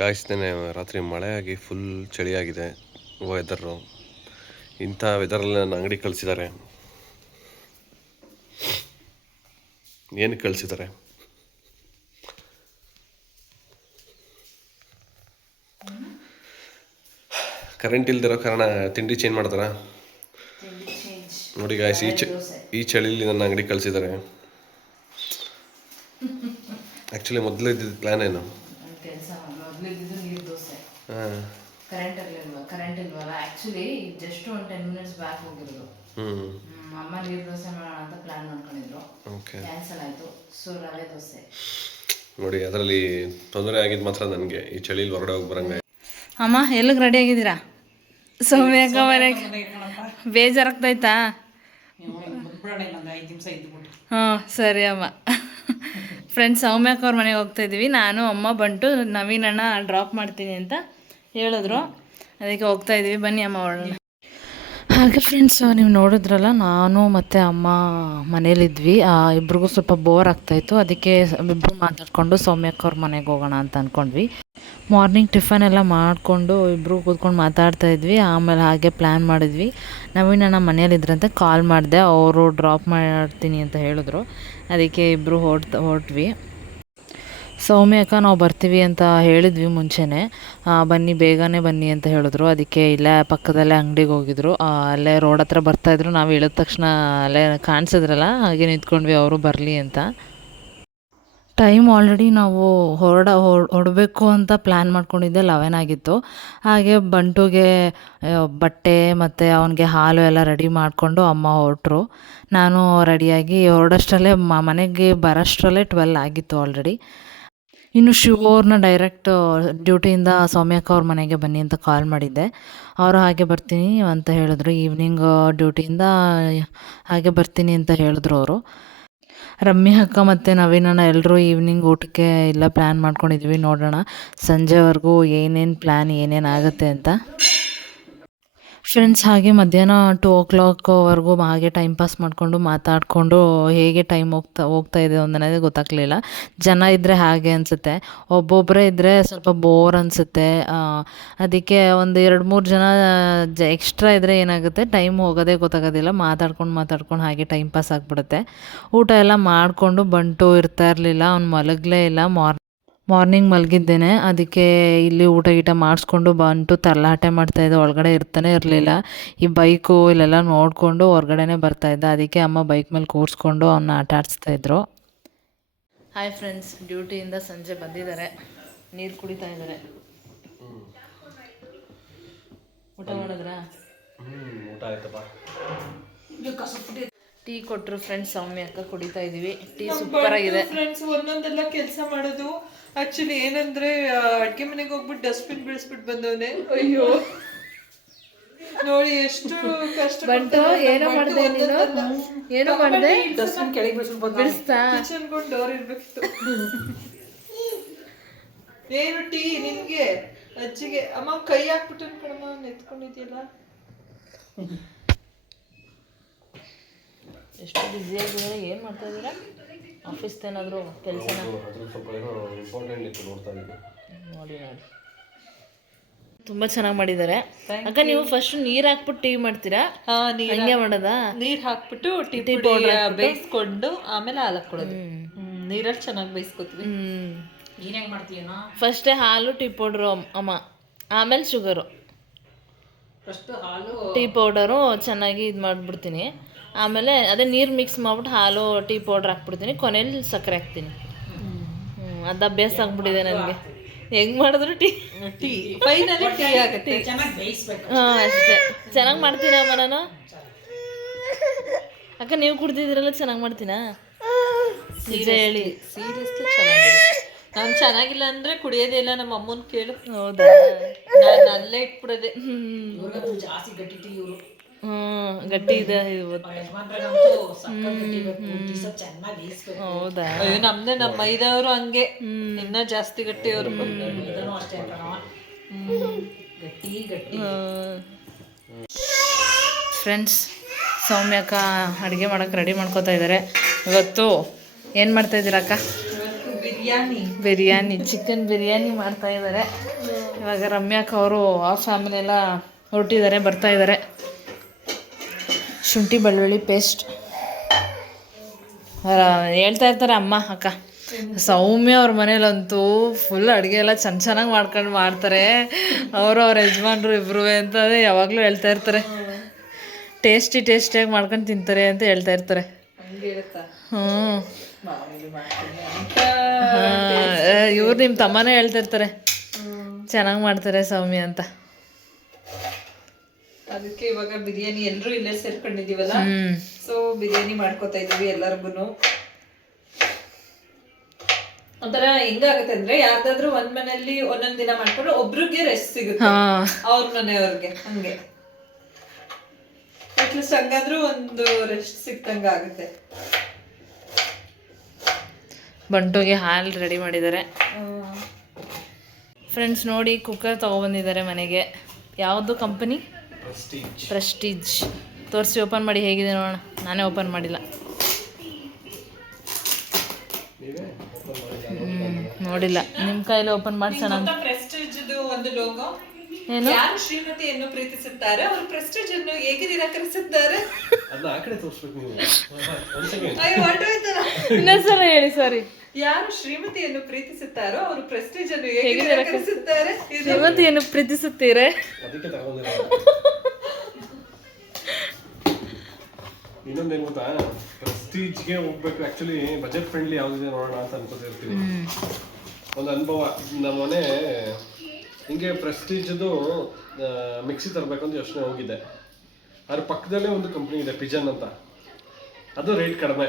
ಗಾಯಿಸ್ದೇನೆ ರಾತ್ರಿ ಮಳೆಯಾಗಿ full ಚಳಿಯಾಗಿದೆ weather. ಇಂಥ ವೆದರಲ್ಲಿ ನನ್ನ ಅಂಗಡಿ ಕಳಿಸಿದ್ದಾರೆ. ಏನು ಕಳಿಸಿದ್ದಾರೆ? ಕರೆಂಟ್ ಇಲ್ದಿರೋ ಕಾರಣ ತಿಂಡಿ ಚೇಂಜ್ ಮಾಡ್ತಾರ ನೋಡಿ ಗಾಯ್ಸ್. ಈ ಚಳಿಲಿ ನನ್ನ ಅಂಗಡಿ ಕಳಿಸಿದ್ದಾರೆ. ಆ್ಯಕ್ಚುಲಿ ಮೊದಲು ಇದ್ದಿದ್ದು ಪ್ಲ್ಯಾನ್ ಏನು? ಹಾಂ, ಕರೆಂಟ್ ಇಲ್ವಲ್ಲ ಆ್ಯಕ್ಚುಲಿ ಜಸ್ಟ್ ಒಂದು 10 minutes ಬ್ಯಾಕ್ ಹೋಗಿರೋದು. ಅಮ್ಮ ನೀರು ದೋಸೆ ಮಾಡೋಣ ಅಂತ ಪ್ಲ್ಯಾನ್ ಮಾಡ್ಕೊಂಡಿದ್ರು. ಓಕೆ, ಕ್ಯಾನ್ಸಲ್ ಆಯಿತು. ಸೊ ರವೆ ದೋಸೆ ನೋಡಿ. ಅದರಲ್ಲಿ ತೊಂದರೆ ಆಗಿದ್ದು ಮಾತ್ರ ನನಗೆ ಈ ಚಳಿಲಿ ಹೊರಗಡೆ ಹೋಗಿ ಬರಂಗೆ. ಅಮ್ಮ ಎಲ್ಲಿಗೆ ರೆಡಿ ಆಗಿದ್ದೀರಾ? ಸೌಮ್ಯಕ್ಕ ಮನೆಗೆ ಬೇಜಾರಾಗ್ತಾಯ್ತಾ? ಹಾಂ ಸರಿ ಅಮ್ಮ. ಫ್ರೆಂಡ್ಸ್, ಸೌಮ್ಯಕ್ಕ ಅವ್ರ ಮನೆಗೆ ಹೋಗ್ತಾಯಿದ್ದೀವಿ. ನಾನು ಅಮ್ಮ ಬಂಟು ನವೀನ್ ಅಣ್ಣ ಡ್ರಾಪ್ ಮಾಡ್ತೀನಿ ಅಂತ ಹೇಳಿದ್ರು, ಅದಕ್ಕೆ ಹೋಗ್ತಾಯಿದ್ದೀವಿ. ಬನ್ನಿ ಅಮ್ಮ ಒಳಗೆ. ಹಾಗೆ ಫ್ರೆಂಡ್ಸ್, ನೀವು ನೋಡಿದ್ರಲ್ಲ, ನಾನು ಮತ್ತು ಅಮ್ಮ ಮನೇಲಿದ್ವಿ. ಇಬ್ರಿಗೂ ಸ್ವಲ್ಪ ಬೋರ್ ಆಗ್ತಾಯಿತ್ತು. ಅದಕ್ಕೆ ಇಬ್ಬರು ಮಾತಾಡಿಕೊಂಡು ಸೌಮ್ಯಕ್ಕ ಅವ್ರ ಮನೆಗೆ ಹೋಗೋಣ ಅಂತ ಅಂದ್ಕೊಂಡ್ವಿ. ಮಾರ್ನಿಂಗ್ ಟಿಫನ್ ಎಲ್ಲ ಮಾಡಿಕೊಂಡು ಇಬ್ಬರು ಕೂತ್ಕೊಂಡು ಮಾತಾಡ್ತಾಯಿದ್ವಿ. ಆಮೇಲೆ ಹಾಗೆ ಪ್ಲ್ಯಾನ್ ಮಾಡಿದ್ವಿ. ನವೀನಣ್ಣ ಮನೇಲಿದ್ರಂತೆ, ಕಾಲ್ ಮಾಡಿದೆ. ಅವರು ಡ್ರಾಪ್ ಮಾಡ್ತೀನಿ ಅಂತ ಹೇಳಿದ್ರು. ಅದಕ್ಕೆ ಇಬ್ಬರು ಹೊರಟ್ವಿ. ಸೌಮ್ಯಕ್ಕ ನಾವು ಬರ್ತೀವಿ ಅಂತ ಹೇಳಿದ್ವಿ ಮುಂಚೆನೇ. ಬನ್ನಿ, ಬೇಗನೆ ಬನ್ನಿ ಅಂತ ಹೇಳಿದ್ರು. ಅದಕ್ಕೆ ಇಲ್ಲೇ ಪಕ್ಕದಲ್ಲೇ ಅಂಗಡಿಗೆ ಹೋಗಿದ್ರು. ಅಲ್ಲೇ ರೋಡ್ ಹತ್ರ ಬರ್ತಾಯಿದ್ರು. ನಾವು ಇಳಿದ ತಕ್ಷಣ ಅಲ್ಲೇ ಕಾಣಿಸಿದ್ರಲ್ಲ, ಹಾಗೆ ನಿಂತ್ಕೊಂಡ್ವಿ ಅವರು ಬರಲಿ ಅಂತ. ಟೈಮ್ ಆಲ್ರೆಡಿ ನಾವು ಹೊರಡಬೇಕು ಅಂತ ಪ್ಲ್ಯಾನ್ ಮಾಡ್ಕೊಂಡಿದ್ದೆ 11 ಆಗಿತ್ತು. ಹಾಗೆ ಬಂಟುಗೆ ಬಟ್ಟೆ ಮತ್ತು ಅವನಿಗೆ ಹಾಲು ಎಲ್ಲ ರೆಡಿ ಮಾಡಿಕೊಂಡು ಅಮ್ಮ ಹೊರಟರು. ನಾನು ರೆಡಿಯಾಗಿ ಹೊರಡೋಷ್ಟರಲ್ಲೇ ಮನೆಗೆ ಬರೋಷ್ಟರಲ್ಲೇ 12 ಆಗಿತ್ತು ಆಲ್ರೆಡಿ. ಇನ್ನು ಶಿವವ್ರನ್ನ ಡೈರೆಕ್ಟ್ ಡ್ಯೂಟಿಯಿಂದ ಸೌಮ್ಯಕ್ಕ ಅವ್ರ ಮನೆಗೆ ಬನ್ನಿ ಅಂತ ಕಾಲ್ ಮಾಡಿದ್ದೆ. ಅವರು ಹಾಗೆ ಬರ್ತೀನಿ ಅಂತ ಹೇಳಿದ್ರು. ಈವ್ನಿಂಗ್ ಡ್ಯೂಟಿಯಿಂದ ಹಾಗೆ ಬರ್ತೀನಿ ಅಂತ ಹೇಳಿದ್ರು ಅವರು. ರಮ್ಯ ಅಕ್ಕ ಮತ್ತು ನವೀನಣ್ಣ ಎಲ್ಲರೂ ಈವ್ನಿಂಗ್ ಊಟಕ್ಕೆ ಎಲ್ಲ ಪ್ಲ್ಯಾನ್ ಮಾಡ್ಕೊಂಡಿದ್ವಿ. ನೋಡೋಣ ಸಂಜೆವರೆಗೂ ಏನೇನು ಪ್ಲ್ಯಾನ್ ಏನೇನು ಆಗುತ್ತೆ ಅಂತ. ಫ್ರೆಂಡ್ಸ್, ಹಾಗೆ ಮಧ್ಯಾಹ್ನ 2 o'clockವರೆಗೂ ಹಾಗೆ ಟೈಮ್ ಪಾಸ್ ಮಾಡಿಕೊಂಡು ಮಾತಾಡಿಕೊಂಡು ಹೇಗೆ ಟೈಮ್ ಹೋಗ್ತಾ ಇದೆ ಅನ್ನೋದೇ ಗೊತ್ತಾಗಲಿಲ್ಲ. ಜನ ಇದ್ದರೆ ಹಾಗೆ ಅನಿಸುತ್ತೆ, ಒಬ್ಬೊಬ್ಬರೇ ಇದ್ದರೆ ಸ್ವಲ್ಪ ಬೋರ್ ಅನಿಸುತ್ತೆ. ಅದಕ್ಕೆ ಒಂದು 2-3 ಜನ ಎಕ್ಸ್ಟ್ರಾ ಇದ್ದರೆ ಏನಾಗುತ್ತೆ, ಟೈಮ್ ಹೋಗೋದೇ ಗೊತ್ತಾಗೋದಿಲ್ಲ. ಮಾತಾಡ್ಕೊಂಡು ಹಾಗೆ ಟೈಮ್ ಪಾಸ್ ಆಗಿಬಿಡುತ್ತೆ. ಊಟ ಎಲ್ಲ ಮಾಡಿಕೊಂಡು ಬಂಟು ಇರ್ತಾ ಇರಲಿಲ್ಲ, ಅವ್ನು ಮಲಗಲೇ ಇಲ್ಲ. ಮಾರ್ನಿಂಗ್ ಮಲಗಿದ್ದೇನೆ. ಅದಕ್ಕೆ ಇಲ್ಲಿ ಊಟ ಮಾಡಿಸ್ಕೊಂಡು ಬಂಟು ತರಲಾಟೆ ಮಾಡ್ತಾಯಿದ್ದೆ, ಒಳಗಡೆ ಇರ್ತಾನೆ ಇರಲಿಲ್ಲ. ಈ ಬೈಕು ಇಲ್ಲೆಲ್ಲ ನೋಡಿಕೊಂಡು ಹೊರಗಡೆನೇ ಬರ್ತಾಯಿದ್ದ. ಅದಕ್ಕೆ ಅಮ್ಮ ಬೈಕ್ ಮೇಲೆ ಕೂರಿಸ್ಕೊಂಡು ಅವನ್ನ ಆಟ ಆಡಿಸ್ತಾಯಿದ್ರು. ಹಾಯ್ ಫ್ರೆಂಡ್ಸ್, ಡ್ಯೂಟಿಯಿಂದ ಸಂಜೆ ಬಂದಿದ್ದಾರೆ, ನೀರು ಕುಡಿತಾ ಇದ್ದಾರೆ. ಊಟ ಮಾಡಿದ್ರಾ? ಊಟ ಆಯ್ತಪ್ಪ. ಟೀ ಕೊಟ್ಟರು ಫ್ರೆಂಡ್ಸ್, ಸೌಮ್ಯಕ್ಕ ಕುಡಿತಾ ಇದ್ದೀವಿ. ಟೀ ಸೂಪರ್ ಆಗಿದೆ ಫ್ರೆಂಡ್ಸ್. ಒಂದೊಂದೆಲ್ಲ ಕೆಲಸ ಮಾಡೋದು. ಆಕ್ಚುಲಿ ಏನಂದ್ರೆ ಅಡ್ಗೆ ಮನೆಗೆ ಹೋಗ್ಬಿಟ್ಟು ಡಸ್ಟ್ಬಿನ್ ಬಿಡಿಸ್ಬಿಟ್ಟು ಬಂದವನೆ. ಅಯ್ಯೋ ನೋಡಿ ಎಷ್ಟು ಕಷ್ಟ. ಬಂಟು ಏನೋ ಮಾಡಿದೆ ನೀನು? ಏನೋ ಮಾಡಿದೆ? ಡಸ್ಟ್ಬಿನ್ ಕೆಳಗೆ ಬಿಡಿಸ್ತಾ? ಕಿಚನ್ಗೆ ಡೋರ್ ಇರ್ಬೇಕಿತ್ತು. ಏನು ಟೀ ನಿನ್ಗೆ? ಅಜ್ಜಿಗೆ. ಅಮ್ಮ ಕೈ ಹಾಕ್ಬಿಟ್ಟು ಕಣಮ್ಮ, ನೆತ್ಕೊಂಡಿದ್ಯಲ್ಲ. ಎಷ್ಟು ಬ್ಯುಸಿಯಾಗಿದ್ದಾರೆ. ಏನು ಮಾಡ್ತಾ ಇದ್ದೀರಾ? ಆಫೀಸ್ದೇನಾದರೂ ಕೆಲಸನ? ನೋಡಿ ತುಂಬ ಚೆನ್ನಾಗಿ ಮಾಡಿದ್ದಾರೆ. ಅಕ್ಕ, ನೀವು ಫಸ್ಟ್ ನೀರು ಹಾಕ್ಬಿಟ್ಟು ಟೀ ಮಾಡ್ತೀರಾ? ಹಂಗೆ ಮಾಡೋದಾ? ನೀರು ಹಾಕ್ಬಿಟ್ಟು ಟೀ ಪೌಡರ್ ಬೇಯಿಸ್ಕೊಂಡು ಆಮೇಲೆ ಹಾಲು ಹಾಕ್ಕೊಳ್ಳೋದು. ನೀರಲ್ಲಿ ಚೆನ್ನಾಗಿ ಬೇಯಿಸ್ಕೊತೀವಿ. ನೀನು ಹೆಂಗೆ ಮಾಡ್ತೀಯನೋ? ಫಸ್ಟೇ ಹಾಲು, ಟೀ ಪೌಡ್ರು ಅಮ್ಮ, ಆಮೇಲೆ ಶುಗರು. ಫಸ್ಟು ಹಾಲು, ಟೀ ಪೌಡರು ಚೆನ್ನಾಗಿ ಇದು ಮಾಡಿಬಿಡ್ತೀನಿ. ಆಮೇಲೆ ಅದೇ ನೀರು ಮಿಕ್ಸ್ ಮಾಡ್ಬಿಟ್ಟು ಹಾಲು, ಟೀ ಪೌಡ್ರ್ ಹಾಕ್ಬಿಡ್ತೀನಿ. ಕೊನೆಯಲ್ಲಿ ಸಕ್ಕರೆ ಹಾಕ್ತೀನಿ. ಅದು ಅಭ್ಯಾಸ ಆಗ್ಬಿಟ್ಟಿದೆ ನನಗೆ. ಹೆಂಗೆ ಮಾಡಿದ್ರು ಟೀ ಫೈನಲಿ ಟೀ ಆಗುತ್ತೆ. ಹಾಂ, ಅಷ್ಟೇ. ಚೆನ್ನಾಗಿ ಮಾಡ್ತೀನಮ್ಮ ನಾನು. ಅಕ್ಕ, ನೀವು ಕುಡ್ದಿದ್ರಲ್ಲ, ಚೆನ್ನಾಗಿ ಮಾಡ್ತೀನಾ? ನಿಜ ಹೇಳಿ. ಸೀರಿಯಸ್ಲಿ ಚೆನ್ನಾಗಿದೆ. ನಾನು ಚೆನ್ನಾಗಿಲ್ಲ ಅಂದರೆ ಕುಡಿಯೋದೇ ಇಲ್ಲ. ನಮ್ಮ ಅಮ್ಮನ ಕೇಳು. ಹೌದಾ? ನಾನು ಅಲ್ಲೇ ಇಟ್ಬಿಡೋದೆ. ಜಾಸ್ತಿ ಗಟ್ಟಿ ಟೀ ಇವರು. ಗಟ್ಟಿ ಇದೆ ಇವತ್ತು. ಹೌದಾ? ಅಯ್ಯೋ, ನಮ್ದೇ ನಮ್ಮ ಮೈದವರು ಹಂಗೆ, ಇನ್ನ ಜಾಸ್ತಿ ಗಟ್ಟಿಯವರು. ಗಟ್ಟಿ ಗಟ್ಟಿ. ಫ್ರೆಂಡ್ಸ್, ಸೌಮ್ಯಕ್ಕ ಅಡುಗೆ ಮಾಡೋಕ್ಕೆ ರೆಡಿ ಮಾಡ್ಕೋತಾ ಇದ್ದಾರೆ. ಇವತ್ತು ಏನು ಮಾಡ್ತಾಯಿದ್ದೀರಾ ಅಕ್ಕ? ಇವತ್ತು ಬಿರಿಯಾನಿ ಚಿಕನ್ ಬಿರಿಯಾನಿ ಮಾಡ್ತಾ ಇದ್ದಾರೆ. ಇವಾಗ ರಮ್ಯಾಕ್ ಅವರು ಆ ಫ್ಯಾಮಿಲಿ ಎಲ್ಲ ಹೊರಟಿದ್ದಾರೆ, ಬರ್ತಾ ಇದ್ದಾರೆ. ಶುಂಠಿ ಬೆಳ್ಳುಳ್ಳಿ ಪೇಸ್ಟ್ ಹೇಳ್ತಾ ಇರ್ತಾರೆ ಅಮ್ಮ ಅಕ್ಕ. ಸೌಮ್ಯ ಅವ್ರ ಮನೇಲಂತೂ ಫುಲ್ ಅಡುಗೆ ಎಲ್ಲ ಚೆನ್ನಾಗಿ ಮಾಡ್ಕೊಂಡು ಮಾಡ್ತಾರೆ ಅವರು, ಅವ್ರ ಯಜಮಾನ್ರು ಇಬ್ರು ಅಂತ ಯಾವಾಗಲೂ ಹೇಳ್ತಾ ಇರ್ತಾರೆ. ಟೇಸ್ಟಿಯಾಗಿ ಮಾಡ್ಕೊಂಡು ತಿಂತಾರೆ ಅಂತ ಹೇಳ್ತಾ ಇರ್ತಾರೆ. ಇವ್ರು ನಿಮ್ಮ ತಮ್ಮನೇ ಹೇಳ್ತಾ ಇರ್ತಾರೆ ಚೆನ್ನಾಗಿ ಮಾಡ್ತಾರೆ ಸೌಮ್ಯ ಅಂತ. ಅದಕ್ಕೆ ಇವಾಗ ಬಿರಿಯಾನಿ ಎಲ್ಲರೂ ಇಲ್ಲೇ ಸೇರ್ಕೊಂಡಿದೀವಲ್ಲ, ಸೊ ಬಿರಿಯಾನಿ ಮಾಡ್ಕೋತಾ ಇದೀವಿ ಎಲ್ಲರಿಗೂ. ಒಂಥರ ಹೆಂಗಾಗತ್ತೆ ಅಂದ್ರೆ ಯಾರ್ದಾದ್ರೂ ಒಂದ್ ಮನೆಯಲ್ಲಿ ಒಂದೊಂದ್ ದಿನ ಮಾಡ್ಕೊಂಡ್ರೆ ಒಬ್ರಿಗೆ ರೆಸ್ಟ್ ಸಿಗುತ್ತೆ ಅವ್ರ ಮನೆಯವ್ರಿಗೆ. ಹಂಗೆ ಅಟ್ಲೀಸ್ಟ್ ಹಂಗಾದ್ರೂ ಒಂದು ರೆಸ್ಟ್ ಸಿಕ್ತಂಗ ಆಗುತ್ತೆ. ಬಂಟುಗೆ ಹಾಲು ರೆಡಿ ಮಾಡಿದ್ದಾರೆ ಫ್ರೆಂಡ್ಸ್. ನೋಡಿ ಕುಕ್ಕರ್ ತೊಗೊಬಂದಿದ್ದಾರೆ ಮನೆಗೆ. ಯಾವುದು ಕಂಪನಿ? ಪ್ರೆಸ್ಟೀಜ್. ತೋರಿಸಿ, ಓಪನ್ ಮಾಡಿ ಹೇಗಿದೆ ನೋಡೋಣ. ನಾನೇ ಓಪನ್ ಮಾಡಿಲ್ಲ. ನೋಡಿಲ್ಲ, ನಿಮ್ಮ ಕೈಯಲ್ಲಿ ಓಪನ್ ಮಾಡ್ಸೋಣ ಅಂತ. ಪ್ರೆಸ್ಟೀಜ್ ಒಂದು ಲೋಗೋ. ಏನು? ಯಾರು ಶ್ರೀಮತಿಯನ್ನು ಪ್ರೀತಿಸುತ್ತಾರೆ ಅವರು ಪ್ರೆಸ್ಟೀಜ್ ಅನ್ನು ಹೇಗೆ ನಿರಾಕರಿಸುತ್ತಾರೆ? ಅಯ್ಯೋ ಹೊರಟೋಯ್ತಲ್ಲ. ಇನ್ನೊಂದ್ಸಲ ಹೇಳಿ, ಸಾರಿ. ಯಾರು ಶ್ರೀಮತಿಯನ್ನು ಪ್ರೀತಿಸುತ್ತಾರೋ ಅವರು ಪ್ರೆಸ್ಟೀಜ್ ಅನ್ನು ಹೇಗೆ ನಿರಾಕರಿಸುತ್ತಾರೆ? ಶ್ರೀಮತಿಯನ್ನು ಪ್ರೀತಿಸುತ್ತೀರೆ? ಇನ್ನೊಂದೇನು ಗೊತ್ತಾ, ಪ್ರೆಸ್ಟೀಜ್ಗೆ ಹೋಗ್ಬೇಕು. ಆ್ಯಕ್ಚುಲಿ ಬಜೆಟ್ ಫ್ರೆಂಡ್ಲಿ ಯಾವುದಿದೆ ನೋಡೋಣ ಅಂತ ಅನ್ಕೋತಿರ್ತೀವಿ. ಒಂದು ಅನುಭವ, ನಮ್ಮ ಮನೆ ಹಿಂಗೆ ಪ್ರೆಸ್ಟೀಜ್ದು ಮಿಕ್ಸಿ ತರಬೇಕು ಅಂತ ಯೋಚನೆ ಹೋಗಿದ್ದೆ. ಅದ್ರ ಪಕ್ಕದಲ್ಲೇ ಒಂದು ಕಂಪ್ನಿ ಇದೆ ಪಿಜನ್ ಅಂತ, ಅದು ರೇಟ್ ಕಡಿಮೆ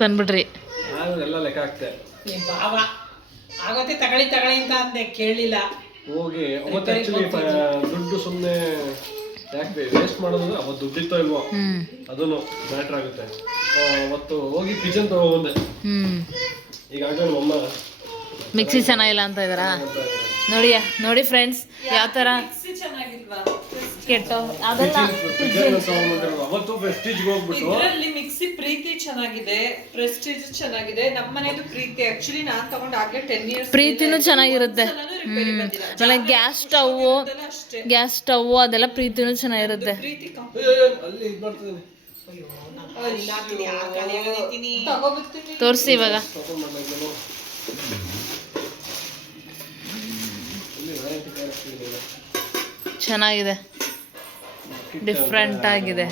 ತಂದ್ಬಿಟ್ರಿ. ನಾನು ಎಲ್ಲ ಲೆಕ್ಕ ಹಾಕ್ತೆ, ಆಗೋತೆ ತಗೊಳ್ಳಿ ಅಂತ ಅಂದೆ, ಕೇಳಲಿಲ್ಲ. ಹೋಗಿ ಅವತ್ತು ಆ್ಯಕ್ಚುಲಿ ದುಡ್ಡು ಸುಮ್ಮನೆ ಯಾಕೆ ವೇಸ್ಟ್ ಮಾಡೋದು, ಅವತ್ತು ದುಡ್ಡಿತ್ತೋ ಇಲ್ವೋ ಅದನ್ನು ಮ್ಯಾಟ್ರ್ ಆಗುತ್ತೆ. ಅವತ್ತು ಹೋಗಿ ಪಿಜನ್ ತಗೊಬಂದೆ. ಈಗಾಗಲೇ ನಮ್ಮಮ್ಮ ಮಿಕ್ಸಿ ಚೆನ್ನಾಗಿಲ್ಲ ಅಂತ ಇದ್ದಾರಾ? ನೋಡಿ ಫ್ರೆಂಡ್ಸ್, ಯಾವ ಥರ ಕೆಟ್ಟ ಅದೆಲ್ಲ. ಅವತ್ತು ಪ್ರೆಸ್ಟೀಜ್ಗೆ ಹೋಗ್ಬಿಟ್ಟು ಇದರಲ್ಲಿ ಮಿಕ್ಸಿ ಪ್ರೀತಿ ಚೆನ್ನಾಗಿದೆ, ಪ್ರೆಸ್ಟೀಜ್ ಚೆನ್ನಾಗಿದೆ. ನಮ್ಮ ಮನೇದು ಪ್ರೀತಿ ಆಕ್ಚುಲಿ ನಾನ್ ತಗೊಂಡು ಆಗ್ಲೇ 10 years ಪ್ರೀತಿನೂ ಚೆನ್ನಾಗಿರುತ್ತೆ. ಆಮೇಲೆ ಗ್ಯಾಸ್ ಸ್ಟವ್ ಅದೆಲ್ಲ ಪ್ರೀತಿನೂ ಚೆನ್ನಾಗಿರುತ್ತೆ. ಪ್ರೀತಿ ಅಲ್ಲಿ ಇದು ಮಾಡ್ತಿದ್ದೀನಿ. ತೋರಿಸಿ ಇವಾಗ. ಚೆನ್ನಾಗಿದೆ, ಡಿಫ್ರೆಂಟ್ ಆಗಿದೆ.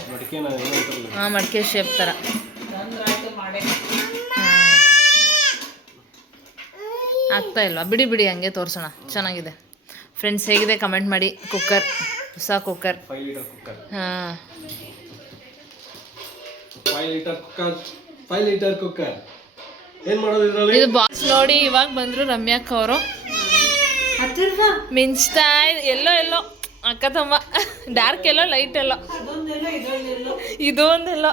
ಮಡಿಕೆ ಶೇಪ್ ಥರ. ಆಗ್ತಾ ಇಲ್ವಾ? ಬಿಡಿ ಹಂಗೆ ತೋರಿಸೋಣ. ಚೆನ್ನಾಗಿದೆ ಫ್ರೆಂಡ್ಸ್. ಹೇಗಿದೆ ಕಮೆಂಟ್ ಮಾಡಿ. ಕುಕ್ಕರ್, ಹೊಸ ಕುಕ್ಕರ್. 5 litre cooker. ಹಾಂ, 5 ಲೀಟರ್ ಕುಕ್ಕರ್. ಏನು ಮಾಡೋದು ಇದರಲ್ಲಿ? ಇದು ಬಾಕ್ಸ್ ನೋಡಿ. ಇವಾಗ ಬಂದರು ರಮ್ಯಾಕ್ ಅವರು. ಮಿಂಚ್ತಾ ಎಲ್ಲೋ ಅಕ್ಕ ತಮ್ಮ. ಡಾರ್ಕ್ ಎಲ್ಲೋ, ಲೈಟ್ ಎಲ್ಲೋ, ಇದೊಂದೆಲ್ಲೋ,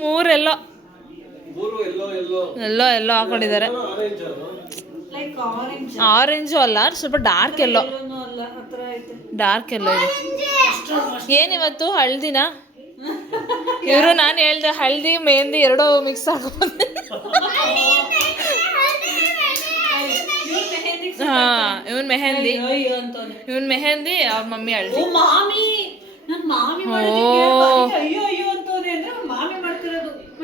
ಮೂರೆಲ್ಲೋ ಎಲ್ಲೋ ಹಾಕೊಂಡಿದ್ದಾರೆ. ಆರೆಂಜು ಅಲ್ಲ, ಸ್ವಲ್ಪ ಡಾರ್ಕ್ ಎಲ್ಲೋ ಇದೆ. ಏನಿವತ್ತು ಹಳದಿನ? ಇವರು ನಾನು ಹೇಳ್ದೆ ಹಳದಿ ಮೆಹಂದಿ ಎರಡೂ ಮಿಕ್ಸ್ ಹಾಕೊಂಡು. ಇವನ್ ಮೆಹಂದಿ, ಅವ್ರ ಮಮ್ಮಿ ಹಳದಿ.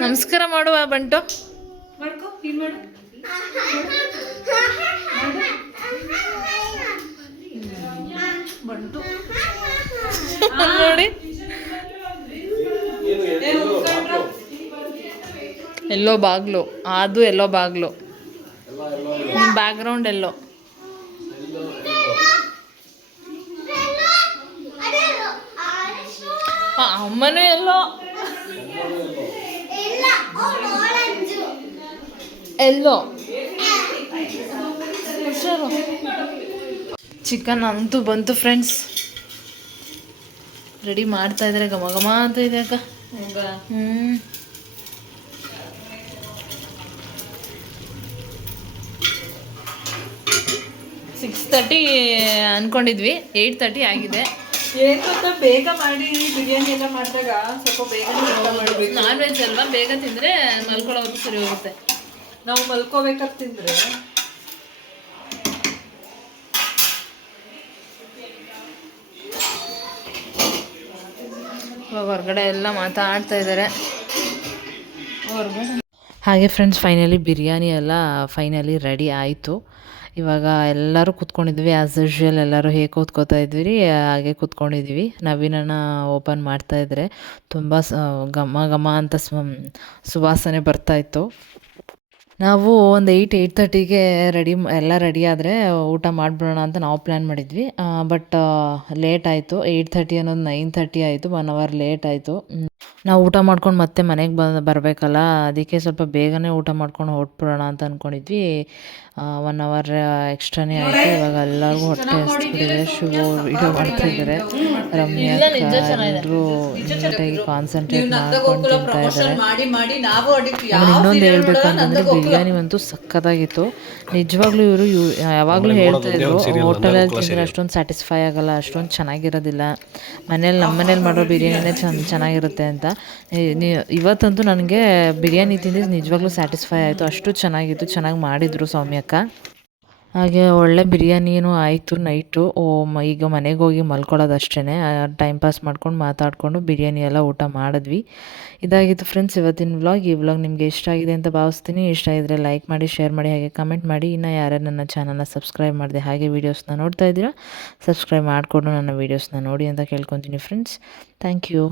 ನಮಸ್ಕಾರ ಮಾಡುವ ಬಂಟು. ನೋಡಿ, ಎಲ್ಲೋ ಬಾಗ್ಲು, ಅದು ಎಲ್ಲೋ ಬಾಗ್ಲು, ಬ್ಯಾಕ್ ಗ್ರೌಂಡ್ ಎಲ್ಲೋ. ಅಮ್ಮನೂ ಎಲ್ಲೋ ಹುಷಾರು. ಚಿಕನ್ ಅಂತೂ ಬಂತು ಫ್ರೆಂಡ್ಸ್. ರೆಡಿ ಮಾಡ್ತಾ ಇದ್ದಾರೆ. ಘಮ ಅಂತ ಇದೆ ಅಕ್ಕ. 6:30 ಅನ್ಕೊಂಡಿದ್ವಿ, 8:30 ಆಗಿದೆ. ಏನ್ ಗೊತ್ತಾ, ಬೇಗ ಮಾಡಿ ಬಿರಿಯಾನಿ ಎಲ್ಲ ಮಾಡಿದಾಗ ಸ್ವಲ್ಪ ಬೇಗ ಮಾಡಬೇಕು. ನಾನ್ ವೆಜ್ ಅಲ್ವಾ, ಬೇಗ ತಿಂದರೆ ಮಲ್ಕೊಳ್ಳೋದು ಸರಿ ಹೋಗುತ್ತೆ. ನಾವು ಮಲ್ಕೋಬೇಕಾದ್ರೆ ತಿಂದ್ರೆ ಇವಾಗ ಹೊರಗಡೆ ಎಲ್ಲ ಮಾತಾಡ್ತಾ ಇದ್ದಾರೆ ಹಾಗೆ ಫ್ರೆಂಡ್ಸ್ ಫೈನಲಿ ಬಿರಿಯಾನಿ ಎಲ್ಲ ಫೈನಲಿ ರೆಡಿ ಆಯಿತು. ಇವಾಗ ಎಲ್ಲರೂ ಕೂತ್ಕೊಂಡಿದ್ವಿ ಆ್ಯಸ್ ಯೂಶ್ವಲ್ ಎಲ್ಲರೂ ಹೇಗೆ ಕೂತ್ಕೋತಾ ಇದ್ವಿ ಹಾಗೆ ಕೂತ್ಕೊಂಡಿದ್ವಿ. ನವೀನಣ್ಣ ಓಪನ್ ಮಾಡ್ತಾಯಿದ್ರೆ ತುಂಬ ಘಮ ಘಮ ಅಂತ ಸುವಾಸನೆ ಬರ್ತಾಯಿತ್ತು. ನಾವು ಒಂದು 8:30ಗೆ ಎಲ್ಲ ರೆಡಿ ಆದರೆ ಊಟ ಮಾಡಿಬಿಡೋಣ ಅಂತ ನಾವು ಪ್ಲ್ಯಾನ್ ಮಾಡಿದ್ವಿ. ಬಟ್ ಲೇಟ್ ಆಯಿತು. 8:30 ಅನ್ನೋದು 9:30 ಆಯಿತು. 1 ಅವರ್ ಲೇಟ್ ಆಯಿತು. ನಾವು ಊಟ ಮಾಡ್ಕೊಂಡು ಮತ್ತೆ ಮನೆಗೆ ಬರಬೇಕಲ್ಲ, ಅದಕ್ಕೆ ಸ್ವಲ್ಪ ಬೇಗನೆ ಊಟ ಮಾಡ್ಕೊಂಡು ಹೊರಟ್ಬಿಡೋಣ ಅಂತ ಅಂದ್ಕೊಂಡಿದ್ವಿ. 1 ಅವರ್ ಎಕ್ಸ್ಟ್ರಾನೇ ಆಯಿತು. ಇವಾಗ ಎಲ್ಲರಿಗೂ ಹೊಟ್ಟೆ ಹಸ್ಬಿಟ್ಟಿದೆ. ಶಿವು ವಿಡಿಯೋ ಮಾಡ್ತಾಯಿದ್ದಾರೆ, ರಮ್ಯಾ ಎಲ್ಲರೂ ನೀಟಾಗಿ ಕಾನ್ಸಂಟ್ರೇಟ್ ಮಾಡ್ಕೊಂಡು ತಿಂತಾ ಇದ್ದಾರೆ. ಇನ್ನೊಂದು ಹೇಳ್ಬೇಕಂತಂದರೆ ಬಿರಿಯಾನಿ ಅಂತೂ ಸಖತ್ತಾಗಿತ್ತು. ನಿಜವಾಗ್ಲೂ ಇವರು ಯಾವಾಗಲೂ ಹೇಳ್ತಾ ಇದ್ರು ಹೋಟೆಲಲ್ಲಿ ತಿಂದರೆ ಅಷ್ಟೊಂದು ಸ್ಯಾಟಿಸ್ಫೈ ಆಗಲ್ಲ, ಅಷ್ಟೊಂದು ಚೆನ್ನಾಗಿರೋದಿಲ್ಲ, ನಮ್ಮನೇಲಿ ಮಾಡೋ ಬಿರಿಯಾನಿನೇ ಚೆನ್ನಾಗಿರುತ್ತೆ ಅಂತ. ಇವತ್ತಂತೂ ನನಗೆ ಬಿರಿಯಾನಿ ತಿಂದು ನಿಜವಾಗ್ಲೂ ಸ್ಯಾಟಿಸ್ಫೈ ಆಯಿತು. ಅಷ್ಟು ಚೆನ್ನಾಗಿತ್ತು, ಚೆನ್ನಾಗಿ ಮಾಡಿದರು ಸೌಮ್ಯಕ್ಕ. ಹಾಗೆ ಒಳ್ಳೆ ಬಿರಿಯಾನಿನೂ ಆಯಿತು ನೈಟು. ಈಗ ಮನೆಗೆ ಹೋಗಿ ಮಲ್ಕೊಳ್ಳೋದು ಅಷ್ಟೇ. ಟೈಮ್ ಪಾಸ್ ಮಾಡ್ಕೊಂಡು ಮಾತಾಡಿಕೊಂಡು ಬಿರಿಯಾನಿ ಎಲ್ಲ ಊಟ ಮಾಡಿದ್ವಿ. ಇದಾಗಿತ್ತು ಫ್ರೆಂಡ್ಸ್ ಇವತ್ತಿನ ವ್ಲಾಗ್. ಈ ವ್ಲಾಗ್ ನಿಮಗೆ ಇಷ್ಟ ಆಗಿದೆ ಅಂತ ಭಾವಿಸ್ತೀನಿ. ಇಷ್ಟ ಆಗಿದ್ರೆ ಲೈಕ್ ಮಾಡಿ, ಶೇರ್ ಮಾಡಿ, ಹಾಗೆ ಕಮೆಂಟ್ ಮಾಡಿ. ಇನ್ನು ಯಾರ್ಯಾರು ನನ್ನ ಚಾನಲ್ನ ಸಬ್ಸ್ಕ್ರೈಬ್ ಮಾಡಿದೆ ಹಾಗೆ ವೀಡಿಯೋಸ್ನ ನೋಡ್ತಾ ಇದ್ದೀರಾ, ಸಬ್ಸ್ಕ್ರೈಬ್ ಮಾಡಿಕೊಂಡು ನನ್ನ ವೀಡಿಯೋಸ್ನ ನೋಡಿ ಅಂತ ಕೇಳ್ಕೊತೀನಿ ಫ್ರೆಂಡ್ಸ್. Thank you.